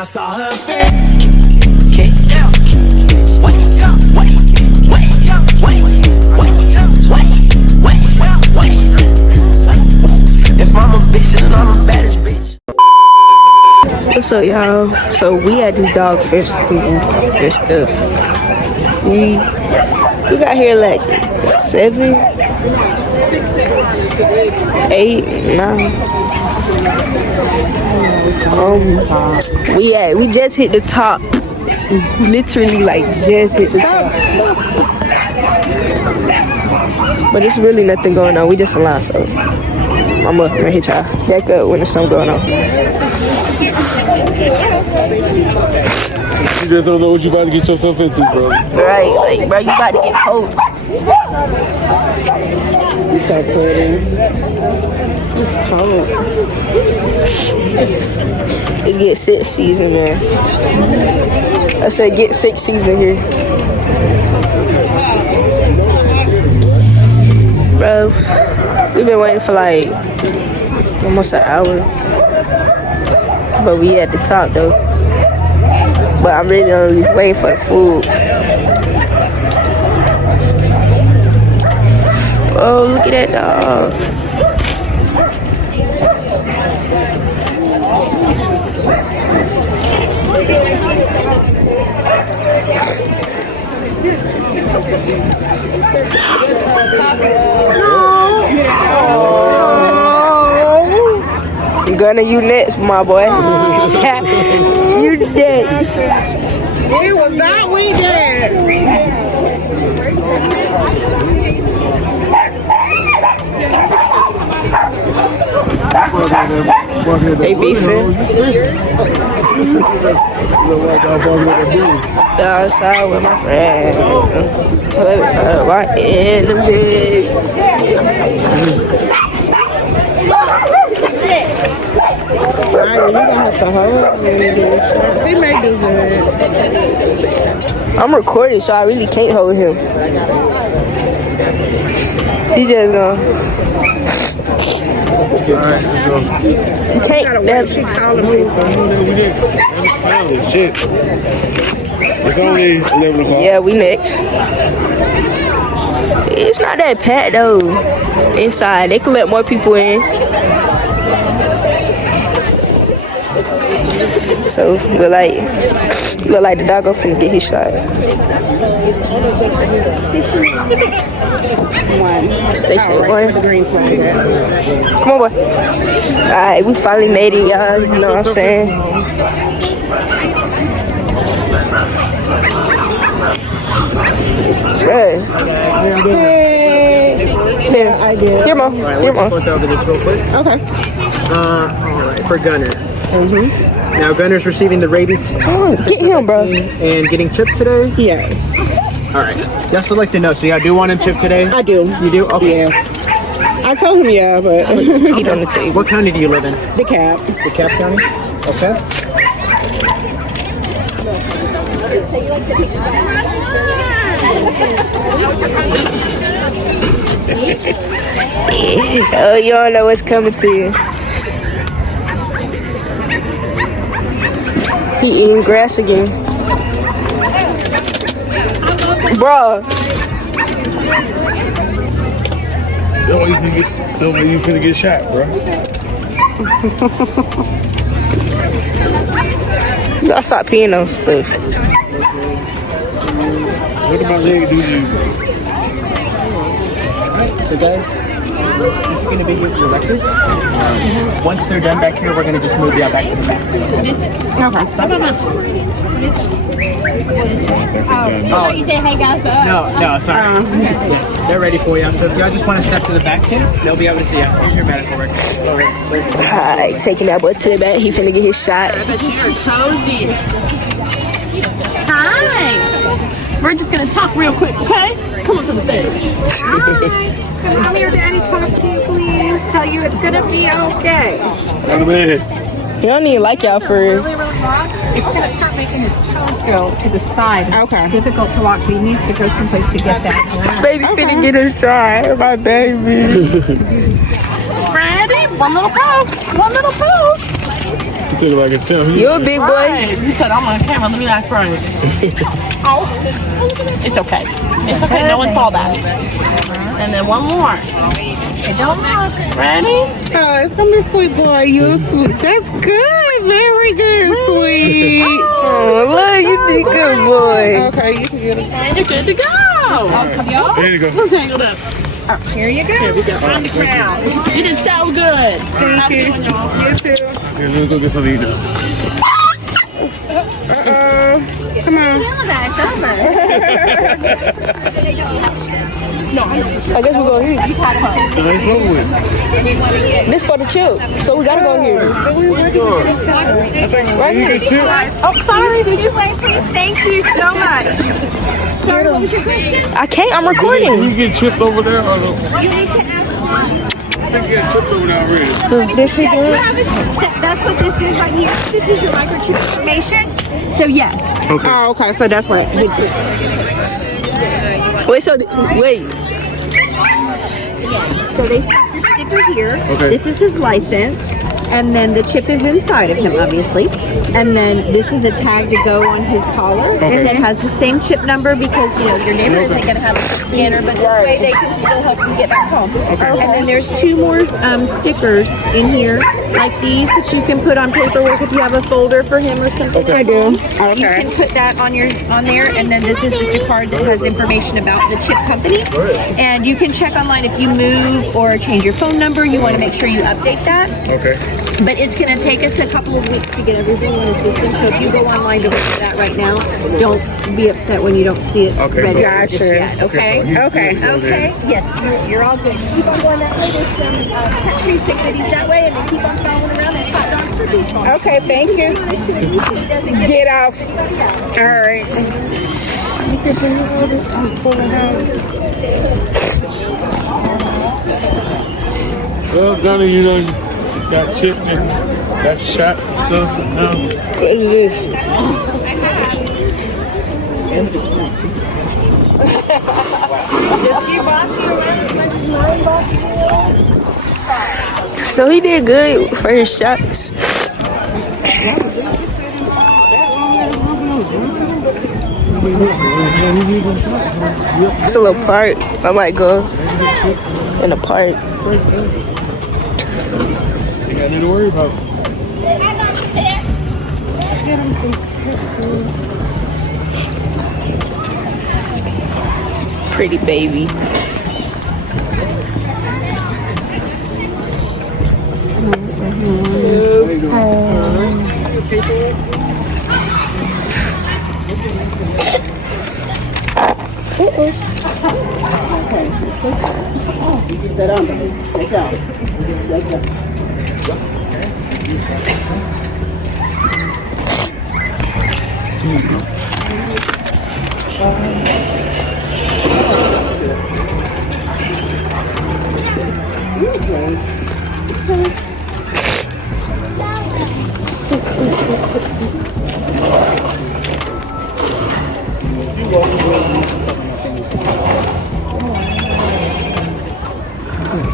I saw her face. If I'm a bitch, then I'm the baddest bitch. What's up, y'all? So we at this dog festival and stuff. We got here like 7, 8, 9. We just hit the top. Literally like just hit the top. But it's really nothing going on. We just in line, so I'm gonna hit y'all back up when there's something going on. You just don't know what you about to get yourself into, bro. Right, like, bro, you about to get cold. You start putting. It's cold. It's get sick season, man. I said get sick season here. Bro, we've been waiting for like almost an hour. But we at the top though. But I'm really only waiting for the food. Oh, look at that dog. Gunna, you next, my boy. You next. It was not we did. They beefing. Outside with my friend. My enemy. You're gonna have to hold me to do shots. He may do good. I'm recording, so I really can't hold him. He just gonna. Alright, You can't. She calling people. Shit. It's only 11 o'clock. Yeah, we next. It's not that packed though. Inside, they can let more people in. So look like the doggo finna get his shot. Station 1. Come on, boy. Alright, we finally made it, y'all. You know what I'm saying? Good. Here, here, Mo. Here, Mo. Look over this real quick. Okay. Alright, for Gunner. Now Gunner's receiving the rabies Get him, bro. and getting chipped today. Yes. Alright. Y'all still like to know, so y'all do want him chipped today? I do. You do? Okay. Yes. I told him yeah, but Eat on the table. What county do you live in? the cap. The Cap County? Okay. Oh, you don't know what's coming to you. He eating grass again. Bruh. That's why you finna get shot, bro. You gotta stop peeing on stuff. What did my leg do to you? So guys, this is going to be your records. Once they're done back here, we're going to just move y'all back to the back table. Oh, you say hey guys. No, sorry. Yes, they're ready for you. So if y'all just want to step to the back table, they'll be able to see you. Here's your medical records. Alright, taking that boy to the back. He finna get his shot. Hi. We're just gonna talk real quick, okay? Come on to the stage. Hi. Can mommy or daddy talk to you, please? Tell you it's gonna be okay. Wait a minute. He don't even like y'all for real. Really long. It's gonna start making his toes go to the side. Okay. Difficult to walk, so he needs to go someplace to get that. Baby finna get a shot. My baby. Ready? One little poke. One little poke. took it like a champ. You're a big boy. Right. You said I'm on camera. Let me act right. It's okay. It's okay. No one saw that. And then one more. Okay, don't look. Ready? Oh, it's gonna be sweet boy. You're sweet. That's good. Very good, sweet. Oh, look, you did good, boy. Okay, you can get it. And you're good to go. Y'all. There you go. I'm tangled up. Here you go. Here we go. On the ground. You did so good. Thank you. You too. Here, let's go get something to eat. Come on. I guess we're going here. It's over with. This for the chip, so we gotta go here. Right You here. get chips? Oh, sorry. Would you wait, please? Thank you so much. Sorry, what was your question? I can't. I'm You recording. get chipped over there? Or no? You need to ask. I think you get chipped over there already. This is Yeah, you good. have it. That's what this is right here. This is your microchip information. So yes. Oh, okay. So that's what. Wait. So wait. So they stick your sticker here. Okay. This is his license. And then the chip is inside of him, obviously. And then this is a tag to go on his collar. And it has the same chip number because, you know, your neighbor isn't going to have a chip scanner, but this way they can still help you get back home. And then there's 2 more stickers in here, like these, that you can put on paperwork if you have a folder for him or something. I do. You can put that on there, and then this is just a card that has information about the chip company. And you can check online if you move or change your phone number. You want to make sure you update that. Okay. But it's going to take us a couple of weeks to get everything in the system. So if you go online to look at that right now, don't be upset when you don't see it ready just yet. Okay? Okay. Okay. Yes, you're all good. Keep on going that way. There's some pet treats and goodies that way, and then keep on following around. There's hot dogs for people. Okay. Thank you. Get off. All right. Well, Johnny, you know, you got chipped and got shot and stuff. Now, What is this? So he did good for his shots. It's a little park. I might go in the park. you got nothing to worry about. Pretty baby.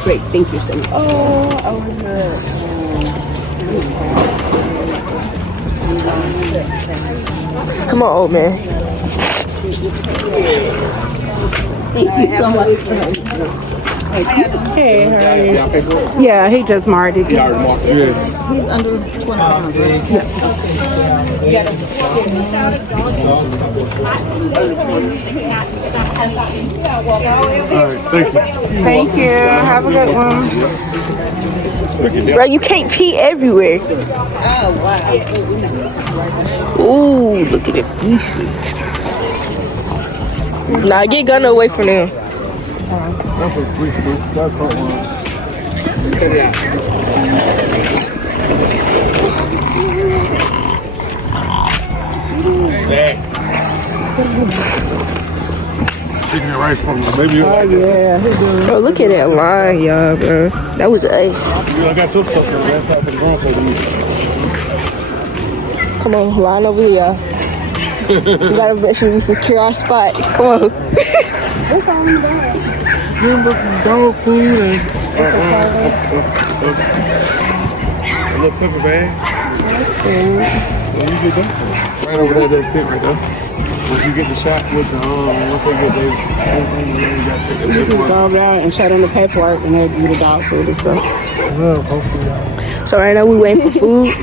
Great, thank you so much. Come on, old man. Thank you so much. Hey, how are you? Yeah, he just marked it. Yeah. He's under 20 pounds, right? All right, thank you. Thank you. Have a good one. Bro, you can't pee everywhere. Oh, wow. Ooh, look at it. Nah, get Gunna away from them. Taking it right from the baby. Bro, look at that line, y'all, bro. That was ice. I got your stuff there. That's time for the grown folks to eat. Come on, line over here. We gotta make sure we secure our spot. Come on. Remember some dog food and a little pepper bag. Right over there, that's it right there. Once you get the shot with the once they get their you gotta take that You can paperwork. go over there and show them the paperwork and they'll give you the dog food and stuff. Well, hopefully So right now we waiting for food.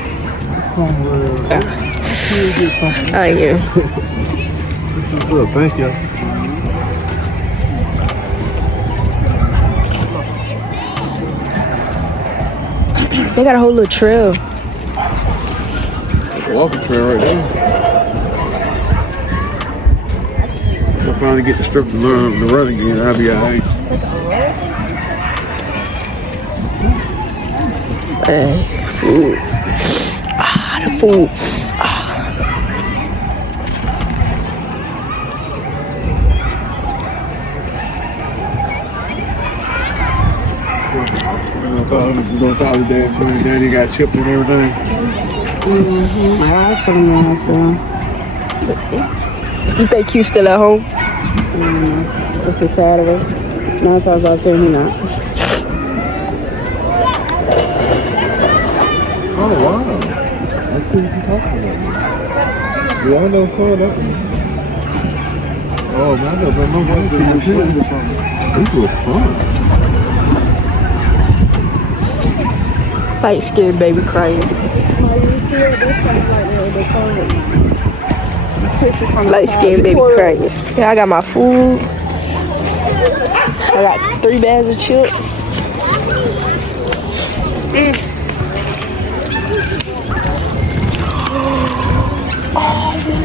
Oh yeah. Well, thank you. They got a whole little trail. Walking trail right there. If I finally get the strip to learn to run again, I'll be alright. Food. The food. I thought I was gonna call his dad, tell his daddy got chipped and everything. I told him that, so. You think Q still at home? If he's tired of it. 9 times out of 10, he not. Oh wow. I couldn't keep talking about it. Yeah, I never saw that one. Oh man, I never been nobody did this here. This was fun. Light skinned baby crying. Light skinned baby crying. Yeah, I got my food. I got 3 bags of chips.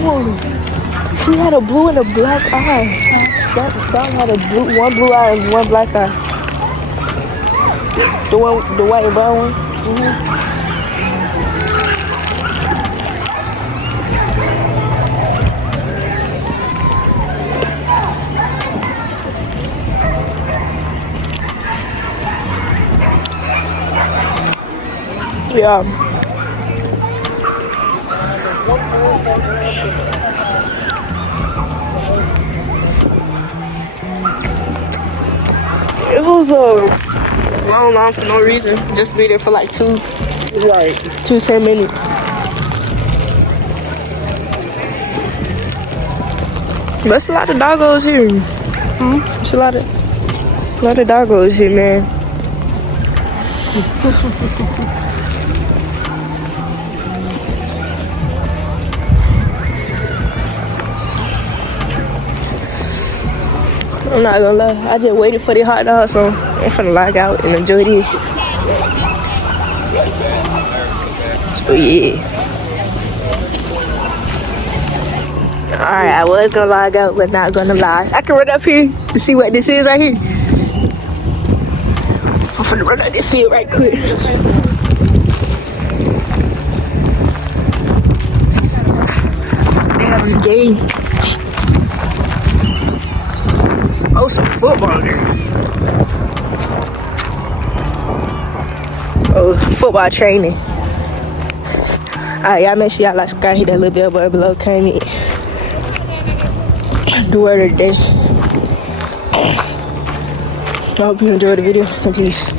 Oh, she had a blue and a black eye. That dog had a one blue eye and one black eye. The white and brown one. Yeah. It was long line for no reason. Just be there for like 10 minutes. But it's a lot of doggos here. It's a lot of doggos here, man. I'm not gonna lie, I just waited for the hot dog, so I'm finna log out and enjoy this. So yeah. Alright, I was gonna log out, but not gonna lie. I can run up here to see what this is right here. I'm finna run out this field right quick. Damn, game. Oh, some football there. Oh, football training. Alright, y'all make sure y'all like, subscribe, hit that little bell button below. Came in. The word of the day. I hope you enjoyed the video. Peace.